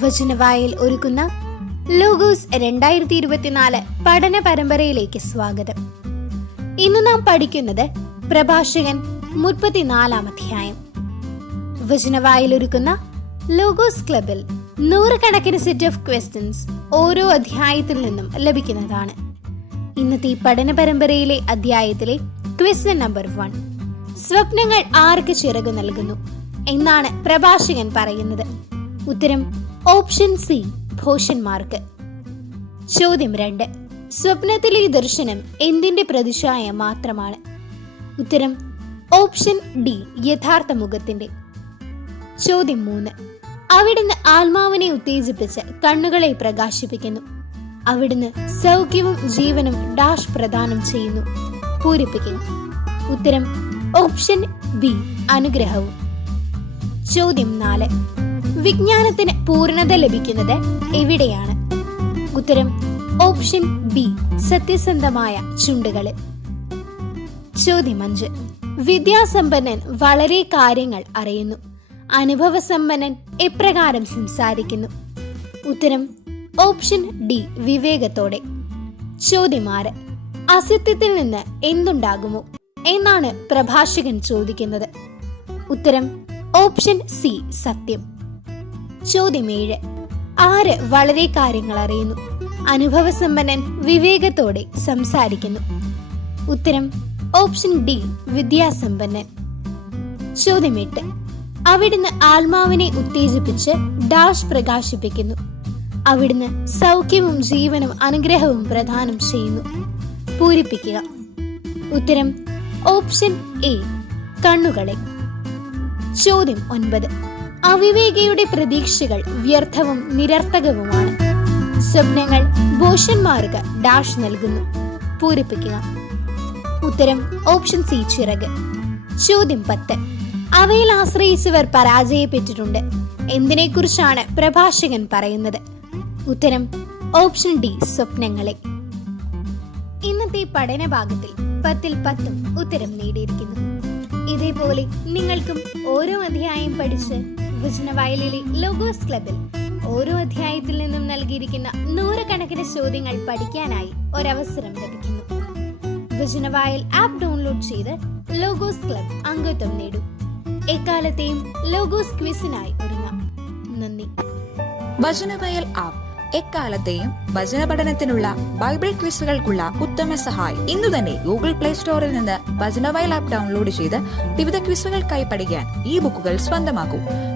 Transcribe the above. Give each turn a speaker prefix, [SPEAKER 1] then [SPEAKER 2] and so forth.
[SPEAKER 1] വചനവായിൽ ഒരുക്കുന്ന ലോഗോസ് രണ്ടായിരത്തി ഇരുപത്തിനാല് പഠന പരമ്പരയിലേക്ക് സ്വാഗതം. ഇന്ന് നാം പഠിക്കുന്നത് പ്രഭാഷകൻ മുപ്പത്തിനാലാം അധ്യായം. വചനവായിൽ ഒരുക്കുന്ന ലോഗോസ് ക്ലബിൽ നൂറുകണക്കിന് സെറ്റ് ഓഫ് ക്വസ്റ്റ്യൻസ് ഓരോ അധ്യായത്തിൽ നിന്നും ലഭിക്കുന്നതാണ്. ഇന്നത്തെ ഈ പഠന പരമ്പരയിലെ അധ്യായത്തിലെ ക്വസ്റ്റ്യൻ നമ്പർ വൺ സ്വപ്നങ്ങൾ ആർക്ക് ചിറകു നൽകുന്നു? എന്നാണ് പ്രഭാഷകൻ പറയുന്നത്. ഉത്തരം ഓപ്ഷൻ സി ഭോഷന്മാർക്ക് ചോദ്യം രണ്ട് സ്വപ്നത്തിലെ ദർശനം എന്തിന്റെ പ്രതിച്ഛായ മാത്രമാണ്? ഉത്തരം ഓപ്ഷൻ ഡി യഥാർത്ഥ മുഖത്തിന്റെ. ചോദ്യം മൂന്ന് അവിടുന്ന് ആത്മാവിനെ ഉത്തേജിപ്പിച്ച് കണ്ണുകളെ പ്രകാശിപ്പിക്കുന്നു. അവിടുന്ന് സൗഖ്യവും ജീവനും ഡാഷ് പ്രദാനം ചെയ്യുന്നു പൂരിപ്പിക്കുന്നു. ഉത്തരം ഓപ്ഷൻ ബി അനുഗ്രഹവും. ചോദ്യം നാല് വിജ്ഞാനത്തിന് പൂർണത ലഭിക്കുന്നത് എവിടെയാണ്? ഉത്തരം ഓപ്ഷൻ ബി സത്യസന്ധമായ ചുണ്ടുകളിൽ. ചോദ്യം അഞ്ച് വിദ്യാസമ്പന്നൻ വളരെ കാര്യങ്ങൾ അറിയുന്നു. അനുഭവസമ്പന്നൻ എപ്രകാരം സംസാരിക്കുന്നു? ഉത്തരം ഓപ്ഷൻ ഡി വിവേകത്തോടെ. ചോദ്യം ആറ് അസത്യത്തിൽ നിന്ന് എന്തുണ്ടാകുമോ എന്നാണ് പ്രഭാഷകൻ ചോദിക്കുന്നത്. ഉത്തരം ഓപ്ഷൻ സി സത്യം. ചോദ്യം ഏഴ് ആര് വളരെ കാര്യങ്ങൾ അറിയുന്നു. അനുഭവസമ്പന്നൻ വിവേകത്തോടെ സംസാരിക്കുന്നു. ഉത്തരം ഓപ്ഷൻ ഡി വിദ്യാസമ്പന്നൻ. ചോദ്യം എട്ട് അവിടുന്ന് ആത്മാവിനെ ഉത്തേജിപ്പിച്ച് ഡാഷ് പ്രകാശിപ്പിക്കുന്നു. അവിടുന്ന് സൗഖ്യവും ജീവനും അനുഗ്രഹവും പ്രദാനം ചെയ്യുന്നു. പൂരിപ്പിക്കുക. ഉത്തരം ഓപ്ഷൻ എ കണ്ണുകളെ. ചോദ്യം ഒൻപത്. അവിവേകിയുടെ പ്രതീക്ഷകൾ വ്യർത്ഥവും നിരർത്ഥകവുമാണ്. സ്വപ്നങ്ങൾ ബോഷന്മാർക്ക് ഡാഷ് നൽകുന്നു. പൂരിപ്പിക്കുക. ഉത്തരം ഓപ്ഷൻ സി ചിറക്. ചോദ്യം പത്ത്. അവയിൽ ആശ്രയിച്ചവർ പരാജയപ്പെട്ടിട്ടുണ്ട്. എന്തിനെക്കുറിച്ചാണ് പ്രഭാഷകൻ പറയുന്നത്? ഉത്തരം ഓപ്ഷൻ ഡി സ്വപ്നങ്ങളെ. ഇന്നത്തെ പഠന ഭാഗത്തിൽ പത്തിൽ പത്തും ഉത്തരം നേടിയിരിക്കുന്നു. ഇതേപോലെ നിങ്ങൾക്കും ഓരോ അധ്യായം പഠിച്ച് വചനവയലിലെ ലോഗോസ് ക്ലബിൽ ഓരോ അധ്യായത്തിൽ നിന്നും നൽകിയിരിക്കുന്ന നൂറുകണക്കിന് ചോദ്യങ്ങൾ പഠിക്കാനായി ഒരവസരം ലഭിക്കുന്നു. വചനവായൽ ആപ്പ് ഡൗൺലോഡ് ചെയ്ത് ലോഗോസ് ക്ലബ് അംഗത്വം നേടൂ. എക്കാലത്തെയും ലോഗോസ് ക്വിസിനായി ഒരുങ്ങാം. നന്ദി.
[SPEAKER 2] വചനവയൽ ആപ്പ് എക്കാലത്തെയും വചന പഠനത്തിനുള്ള ബൈബിൾ ക്വിസുകൾക്കുള്ള ഉത്തമ സഹായം. ഇന്നു തന്നെ ഗൂഗിൾ പ്ലേ സ്റ്റോറിൽ നിന്ന് വചനവയൽ ആപ്പ് ഡൗൺലോഡ് ചെയ്ത് വിവിധ ക്വിസുകൾക്കായി പഠിക്കാൻ ഈ ബുക്കുകൾ സ്വന്തമാക്കൂ.